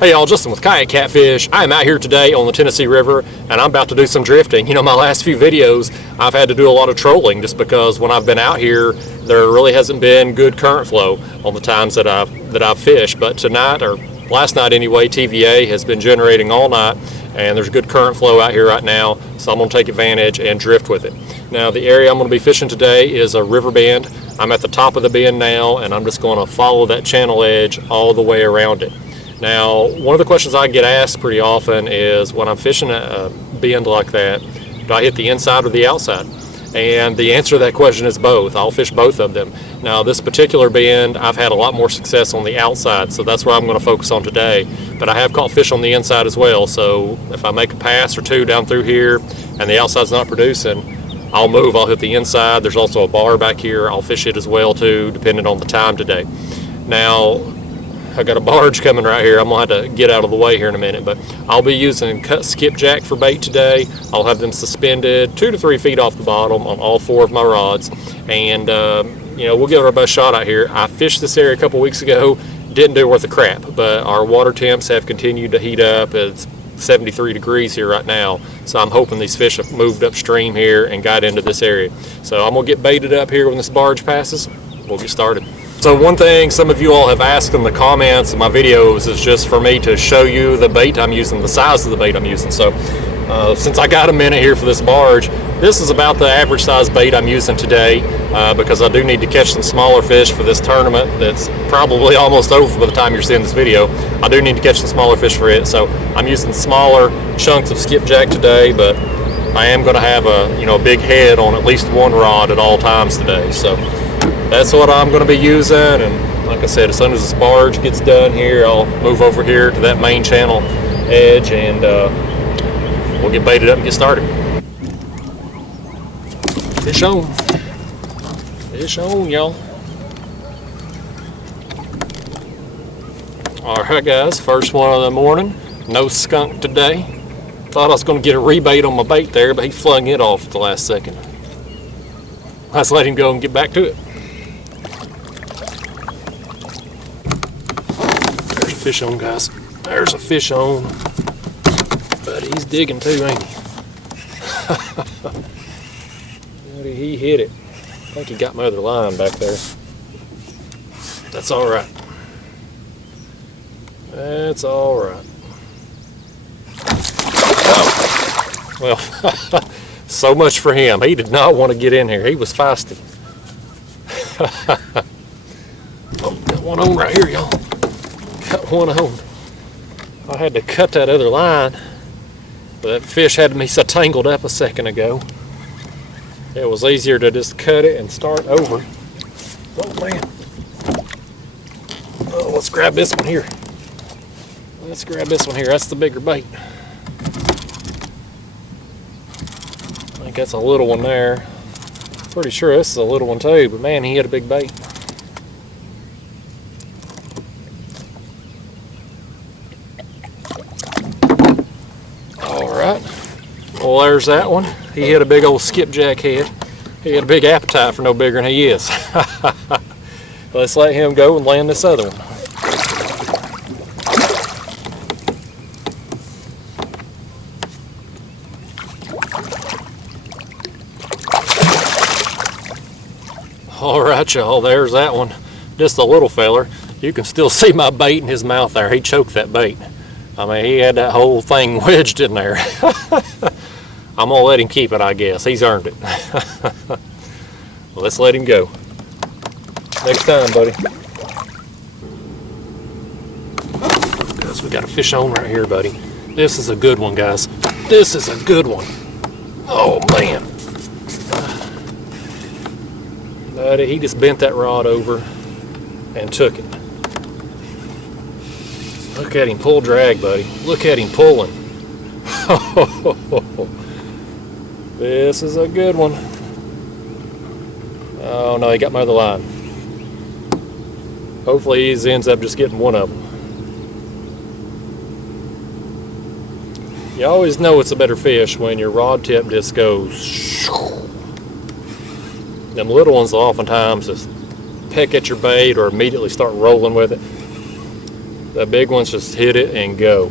Hey y'all, Justin with Kayak Catfish. I am out here today on the Tennessee River and I'm about to do some drifting. You know, my last few videos I've had to do a lot of trolling just because when I've been out here there really hasn't been good current flow on the times that I've fished. But tonight, or last night anyway, TVA has been generating all night and there's good current flow out here right now, so I'm going to take advantage and drift with it. Now the area I'm going to be fishing today is a river bend. I'm at the top of the bend now and I'm just going to follow that channel edge all the way around it. Now, one of the questions I get asked pretty often is when I'm fishing a bend like that, do I hit the inside or the outside? And the answer to that question is both. I'll fish both of them. Now, this particular bend, I've had a lot more success on the outside, so that's where I'm going to focus on today. But I have caught fish on the inside as well, so if I make a pass or two down through here and the outside's not producing, I'll move, I'll hit the inside. There's also a bar back here. I'll fish it as well too, depending on the time today. Now, I got a barge coming right here. I'm going to have to get out of the way here in a minute, but I'll be using cut skipjack for bait today. I'll have them suspended 2 to 3 feet off the bottom on all 4 of my rods, and you know, we'll give it our best shot out here. I fished this area a couple weeks ago, didn't do worth a crap, but our water temps have continued to heat up. It's 73 degrees here right now, so I'm hoping these fish have moved upstream here and got into this area. So I'm going to get baited up here when this barge passes. We'll get started. So one thing some of you all have asked in the comments of my videos is just for me to show you the bait I'm using, the size of the bait I'm using. So since I got a minute here for this barge, this is about the average size bait I'm using today because I do need to catch some smaller fish for this tournament that's probably almost over by the time you're seeing this video. I do need to catch some smaller fish for it, so I'm using smaller chunks of skipjack today, but I am going to have a big head on at least one rod at all times today. So that's what I'm going to be using, and like I said, as soon as this barge gets done here, I'll move over here to that main channel edge and we'll get baited up and get started. Fish on. Fish on, y'all. Alright guys, first one of the morning. No skunk today. Thought I was going to get a rebait on my bait there, but he flung it off at the last second. Let's let him go and get back to it. Fish on, guys. There's a fish on, but he's digging too, ain't he? He hit it. I think he got my other line back there. That's all right. That's all right. Oh. Well, so much for him. He did not want to get in here. He was feisty. Oh, got one on right here, y'all. Got one on. I had to cut that other line, but that fish had me so tangled up a second ago. It was easier to just cut it and start over. Oh man. Oh, let's grab this one here. Let's grab this one here. That's the bigger bait. I think that's a little one there. Pretty sure this is a little one too, but man, he had a big bait. Well, there's that one. He hit a big old skipjack head. He had a big appetite for no bigger than he is. Let's let him go and land this other one. All right, y'all, there's that one. Just a little feller. You can still see my bait in his mouth there. He choked that bait. I mean, he had that whole thing wedged in there. I'm going to let him keep it, I guess. He's earned it. Let's let him go. Next time, buddy. Guys, we got a fish on right here, buddy. This is a good one, guys. This is a good one. Oh, man. Buddy, he just bent that rod over and took it. Look at him pull drag, buddy. Look at him pulling. This is a good one. Oh no, he got my other line. Hopefully he ends up just getting one of them. You always know it's a better fish when your rod tip just goes. Them little ones will oftentimes just peck at your bait or immediately start rolling with it. The big ones just hit it and go.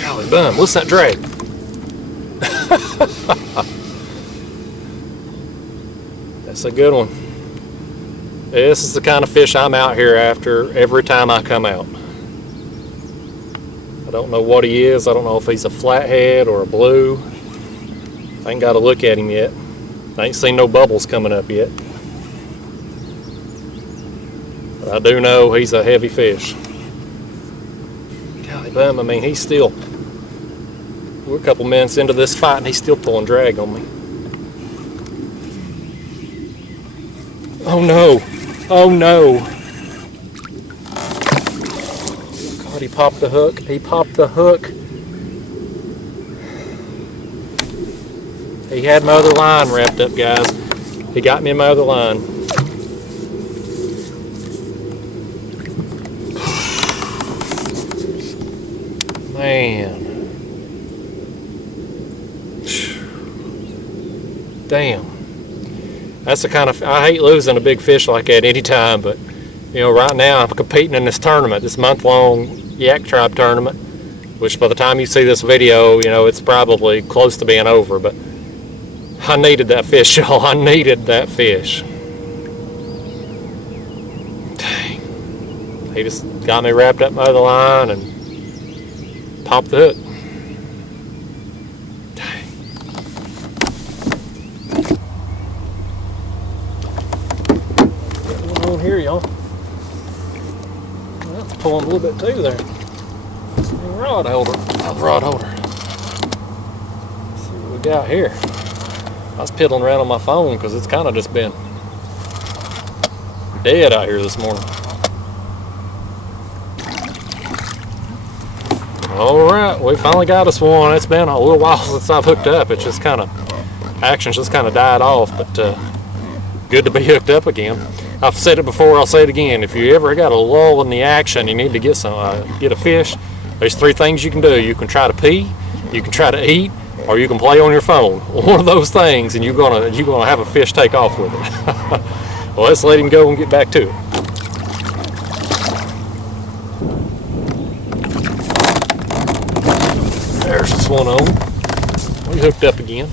Golly bum, what's that drag? That's a good one. This is the kind of fish I'm out here after every time I come out. I don't know what he is. I don't know if he's a flathead or a blue. I ain't got to look at him yet. I ain't seen no bubbles coming up yet. But I do know he's a heavy fish. Golly bum, I mean, he's still... We're a couple minutes into this fight and he's still pulling drag on me. Oh no! Oh no! God, he popped the hook. He popped the hook. He had my other line wrapped up, guys. He got me in my other line. Man. Damn. That's the kind of, I hate losing a big fish like that anytime, but you know, right now I'm competing in this tournament, this month-long Yak Tribe tournament, which by the time you see this video, you know, it's probably close to being over, but I needed that fish, y'all. I needed that fish. Dang. He just got me wrapped up by the line and popped the hook. Here, y'all. That's pulling a little bit too there. Rod holder. Oh, rod holder. Let's see what we got here. I was piddling around on my phone because it's kind of just been dead out here this morning. All right, we finally got us one. It's been a little while since I've hooked up. It's just kind of, action's just kind of died off, but good to be hooked up again. I've said it before, I'll say it again. If you ever got a lull in the action, you need to get some, get a fish. There's three things you can do. You can try to pee, you can try to eat, or you can play on your phone. One of those things, and you're gonna have a fish take off with it. Well, let's let him go and get back to it. There's this one on. We hooked up again.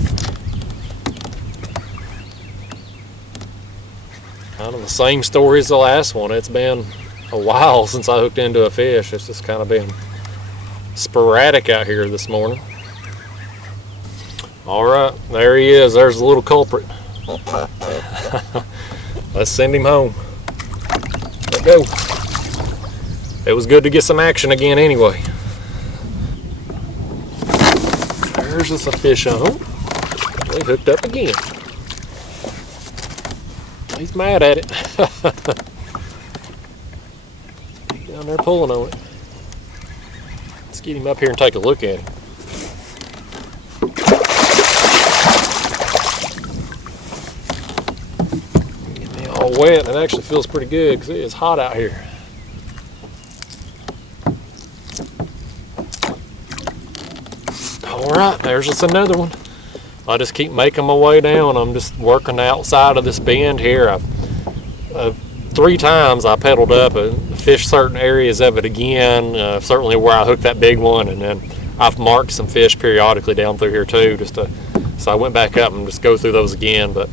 Kind of the same story as the last one. It's been a while since I hooked into a fish. It's just kind of been sporadic out here this morning. All right, there he is. There's the little culprit. Let's send him home. Let go. It was good to get some action again anyway. There's just a fish on. We hooked up again. He's mad at it. He's down there pulling on it. Let's get him up here and take a look at him. Get me all wet. It actually feels pretty good because it is hot out here. All right, there's just another one. I just keep making my way down. I'm just working outside of this bend here. 3 times I pedaled up and fished certain areas of it again, certainly where I hooked that big one, and then I've marked some fish periodically down through here too, so I went back up and just go through those again. But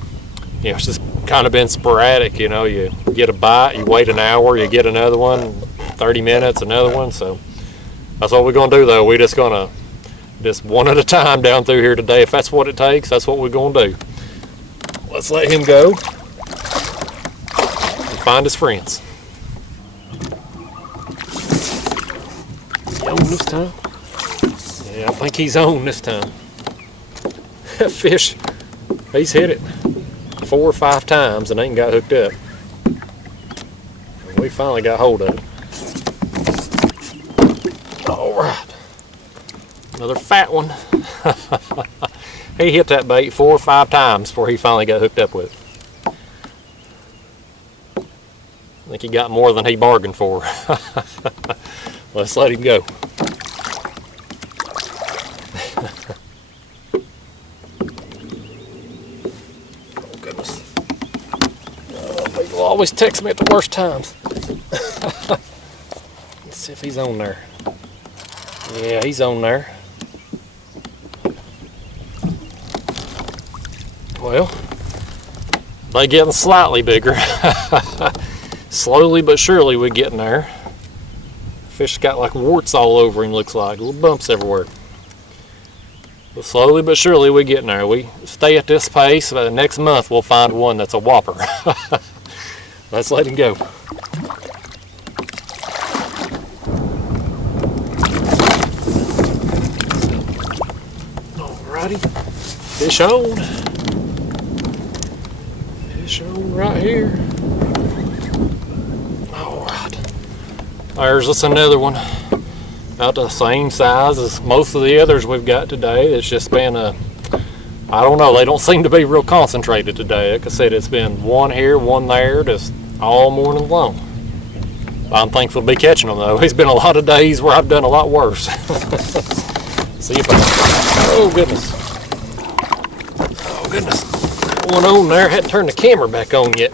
you know, it's just kind of been sporadic. You know, you get a bite, you wait an hour, you get another one, 30 minutes, another one. So that's what we're gonna do though. We're just gonna one at a time down through here today. If that's what it takes, that's what we're gonna do. Let's let him go and find his friends. Is he on this time? Yeah, I think he's on this time. That fish, he's hit it 4 or 5 times and ain't got hooked up. And we finally got hold of it. All right. Another fat one. He hit that bait 4 or 5 times before he finally got hooked up with it. I think he got more than he bargained for. Let's let him go. Oh goodness. always texts me at the worst times. Let's see if he's on there. Yeah, he's on there. Well, they getting slightly bigger. Slowly but surely we're getting there. Fish got like warts all over him, looks like little bumps everywhere. But slowly but surely we're getting there. We stay at this pace, but next month we'll find one that's a whopper. Let's let him go. Alrighty, fish on. Fish on right here. Alright, there's just another one. About the same size as most of the others we've got today. It's just been a, I don't know, they don't seem to be real concentrated today. Like I said, it's been one here, one there, just all morning long. I'm thankful to be catching them though. It's been a lot of days where I've done a lot worse. See if I, oh goodness. Oh goodness. Got one on there, hadn't turned the camera back on yet.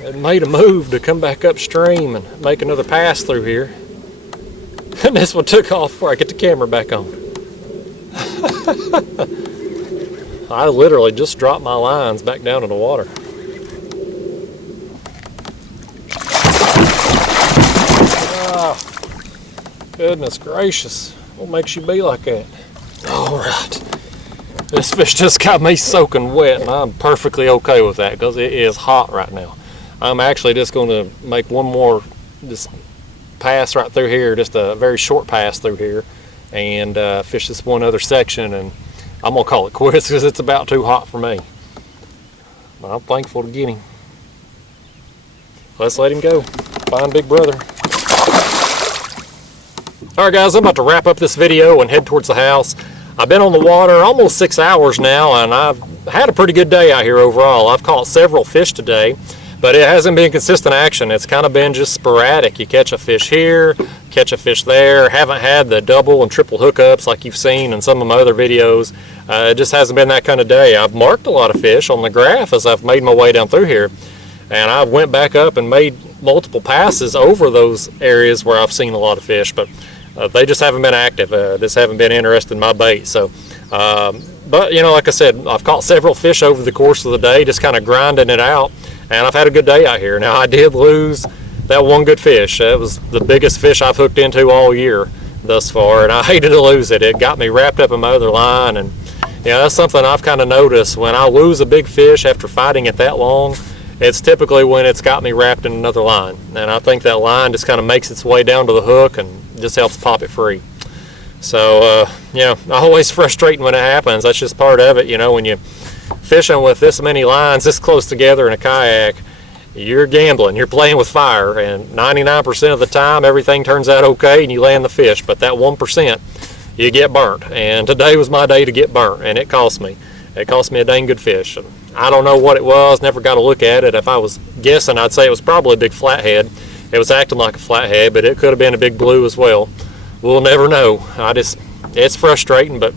It made a move to come back upstream and make another pass through here. And this one took off before I get the camera back on. I literally just dropped my lines back down in the water. Oh, goodness gracious. What makes you be like that? Alright. This fish just got me soaking wet, and I'm perfectly okay with that because it is hot right now. I'm actually just going to make one more just pass right through here, just a very short pass through here, and fish this one other section, and I'm gonna call it quits because it's about too hot for me. But I'm thankful to get him. Let's let him go. Find Big Brother. Alright guys, I'm about to wrap up this video and head towards the house. I've been on the water almost 6 hours now, and I've had a pretty good day out here overall. I've caught several fish today, but it hasn't been consistent action. It's kind of been just sporadic. You catch a fish here, catch a fish there. Haven't had the double and triple hookups like you've seen in some of my other videos. It just hasn't been that kind of day. I've marked a lot of fish on the graph as I've made my way down through here, and I went back up and made multiple passes over those areas where I've seen a lot of fish, but they just haven't been active. Just haven't been interested in my bait. So, but you know, like I said, I've caught several fish over the course of the day, just kind of grinding it out. And I've had a good day out here. Now I did lose that one good fish. It was the biggest fish I've hooked into all year thus far, and I hated to lose it. It got me wrapped up in my other line, and yeah, that's something I've kind of noticed. When I lose a big fish after fighting it that long, it's typically when it's got me wrapped in another line. And I think that line just kind of makes its way down to the hook and just helps pop it free. So, yeah, always frustrating when it happens. That's just part of it, you know, when you fishing with this many lines this close together in a kayak, you're gambling, you're playing with fire, and 99% of the time everything turns out okay and you land the fish, but that 1% you get burnt. And today was my day to get burnt, and it cost me a dang good fish. I don't know what it was, never got to look at it. If I was guessing, I'd say it was probably a big flathead. It was acting like a flathead, but it could have been a big blue as well. We'll never know. It's frustrating, but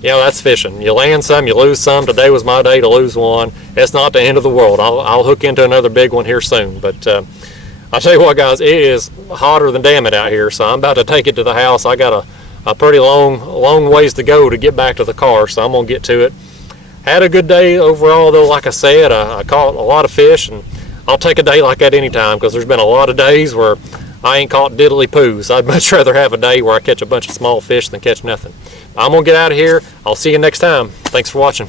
you know, that's fishing. You land some, you lose some. Today was my day to lose one. It's not the end of the world. I'll hook into another big one here soon. But I'll tell you what, guys, it is hotter than damn it out here. So I'm about to take it to the house. I got a pretty long ways to go to get back to the car. So I'm going to get to it. Had a good day overall, though. Like I said, I caught a lot of fish. And I'll take a day like that anytime, because there's been a lot of days where I ain't caught diddly poos. I'd much rather have a day where I catch a bunch of small fish than catch nothing. I'm gonna get out of here. I'll see you next time. Thanks for watching.